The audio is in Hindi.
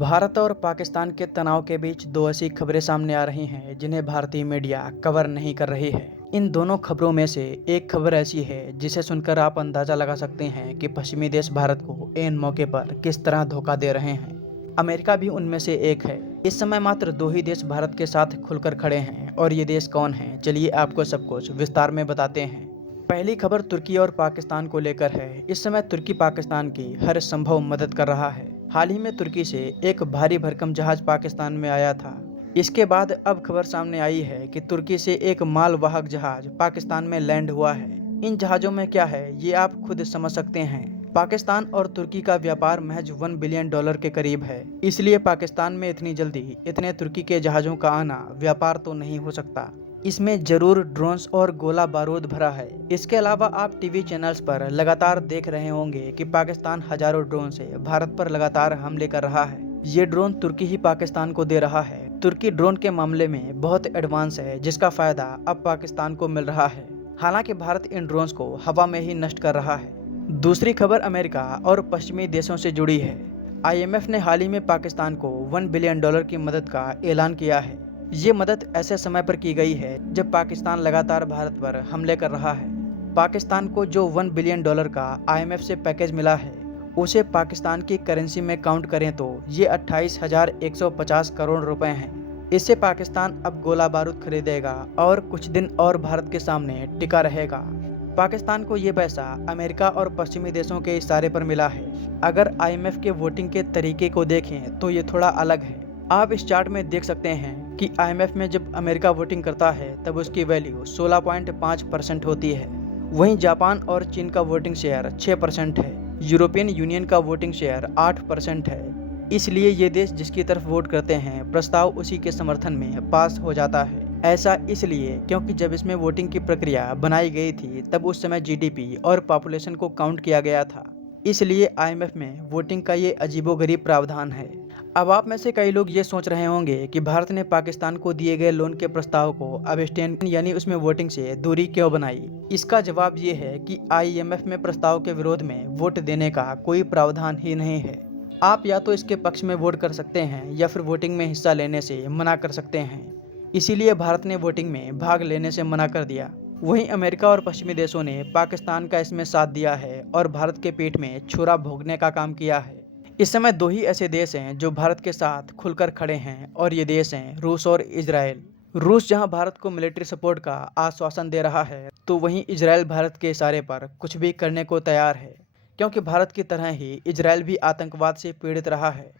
भारत और पाकिस्तान के तनाव के बीच दो ऐसी खबरें सामने आ रही हैं जिन्हें भारतीय मीडिया कवर नहीं कर रही है। इन दोनों खबरों में से एक खबर ऐसी है जिसे सुनकर आप अंदाजा लगा सकते हैं कि पश्चिमी देश भारत को ऐन मौके पर किस तरह धोखा दे रहे हैं। अमेरिका भी उनमें से एक है। इस समय मात्र दो ही देश भारत के साथ खुलकर खड़े हैं और ये देश कौन है, चलिए आपको सब कुछ विस्तार में बताते हैं। पहली खबर तुर्की और पाकिस्तान को लेकर है। इस समय तुर्की पाकिस्तान की हर संभव मदद कर रहा है। हाल ही में तुर्की से एक भारी भरकम जहाज पाकिस्तान में आया था। इसके बाद अब खबर सामने आई है कि तुर्की से एक मालवाहक जहाज पाकिस्तान में लैंड हुआ है। इन जहाज़ों में क्या है ये आप खुद समझ सकते हैं। पाकिस्तान और तुर्की का व्यापार महज $1 बिलियन के करीब है, इसलिए पाकिस्तान में इतनी जल्दी इतने तुर्की के जहाज़ों का आना व्यापार तो नहीं हो सकता। इसमें जरूर ड्रोन्स और गोला बारूद भरा है। इसके अलावा आप टीवी चैनल्स पर लगातार देख रहे होंगे कि पाकिस्तान हजारों ड्रोन से भारत पर लगातार हमले कर रहा है। ये ड्रोन तुर्की ही पाकिस्तान को दे रहा है। तुर्की ड्रोन के मामले में बहुत एडवांस है, जिसका फायदा अब पाकिस्तान को मिल रहा है। हालांकि भारत इन ड्रोन्स को हवा में ही नष्ट कर रहा है। दूसरी खबर अमेरिका और पश्चिमी देशों से जुड़ी है। IMF ने हाल ही में पाकिस्तान को $1 बिलियन की मदद का ऐलान किया है। ये मदद ऐसे समय पर की गई है जब पाकिस्तान लगातार भारत पर हमले कर रहा है। पाकिस्तान को जो $1 बिलियन का IMF से पैकेज मिला है, उसे पाकिस्तान की करेंसी में काउंट करें तो ये 28,150 करोड़ रुपए हैं। इससे पाकिस्तान अब गोला बारूद खरीदेगा और कुछ दिन और भारत के सामने टिका रहेगा। पाकिस्तान को ये पैसा अमेरिका और पश्चिमी देशों के इशारे पर मिला है। अगर IMF के वोटिंग के तरीके को देखें तो ये थोड़ा अलग है। आप इस चार्ट में देख सकते हैं कि IMF में जब अमेरिका वोटिंग करता है तब उसकी वैल्यू 16.5% होती है। वहीं जापान और चीन का वोटिंग शेयर 6% है। यूरोपियन यूनियन का वोटिंग शेयर 8% है। इसलिए ये देश जिसकी तरफ वोट करते हैं, प्रस्ताव उसी के समर्थन में पास हो जाता है। ऐसा इसलिए क्योंकि जब इसमें वोटिंग की प्रक्रिया बनाई गई थी तब उस समय GDP और पॉपुलेशन को काउंट किया गया था। इसलिए IMF में वोटिंग का ये अजीबोगरीब प्रावधान है। अब आप में से कई लोग ये सोच रहे होंगे कि भारत ने पाकिस्तान को दिए गए लोन के प्रस्ताव को अबस्टेन यानी उसमें वोटिंग से दूरी क्यों बनाई। इसका जवाब ये है कि IMF में प्रस्ताव के विरोध में वोट देने का कोई प्रावधान ही नहीं है। आप या तो इसके पक्ष में वोट कर सकते हैं या फिर वोटिंग में हिस्सा लेने से मना कर सकते हैं। इसीलिए भारत ने वोटिंग में भाग लेने से मना कर दिया। वहीं अमेरिका और पश्चिमी देशों ने पाकिस्तान का इसमें साथ दिया है और भारत के पेट में छुरा भोगने का काम किया है। इस समय दो ही ऐसे देश हैं जो भारत के साथ खुलकर खड़े हैं और ये देश हैं रूस और इजराइल। रूस जहां भारत को मिलिट्री सपोर्ट का आश्वासन दे रहा है, तो वहीं इजराइल भारत के इशारे पर कुछ भी करने को तैयार है, क्योंकि भारत की तरह ही इजराइल भी आतंकवाद से पीड़ित रहा है।